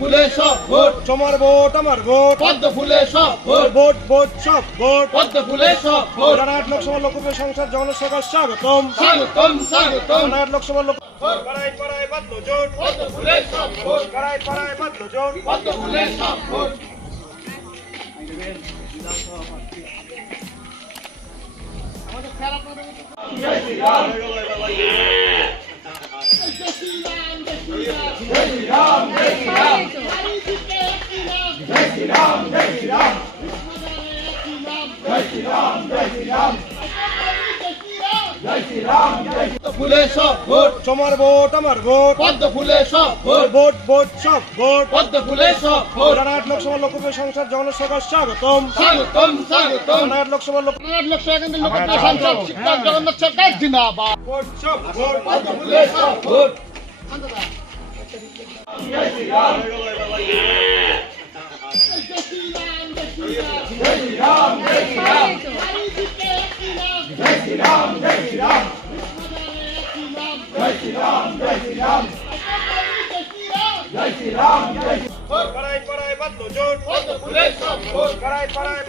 ফুলে সব ভোট। তোমার ভোট আমার ভোট। পদ্ম ফুলে সব ভোট। ভোট ভোট সব ভোট। পদ্ম ফুলে সব ভোট। রানাঘাট লোকসভা লোকপ্রিয় সংসদ জনসভা স্বাগতম। স্বাগতম স্বাগতম। রানাঘাট লোকসভা লোক পাড়ায় পাড়ায় বাঁধলো জোট। পদ্ম ফুলে সব ভোট। পাড়ায় পাড়ায় বাঁধলো জোট। পদ্ম ফুলে সব ভোট। পদ্ম ফুলে সব ভোট। তোমার ভোট আমার ভোট। পদ্ম ফুলে সব ভোট। ভোট ভোট সব ভোট। পদ্ম ফুলে সব ভোট। রানাঘাট লোকসভা লোকপ্রিয় সংসদ জনসভা স্বাগতম। স্বাগতম স্বাগতম। রানাঘাট লোকসভা লোক কর্ণাটক লোকসভা কেন্দ্রের লোকপ্রিয় সাংসদ শিক্ষক জগন্নাথ সরকার জিন্দাবাদ। ভোট সব ভোট। পদ্ম ফুলে সব ভোট। পাড়ায় পাড়ায় বাঁধলো জোট পদ্ম ফুলে সব ভোট পাড়ায় পাড়ায়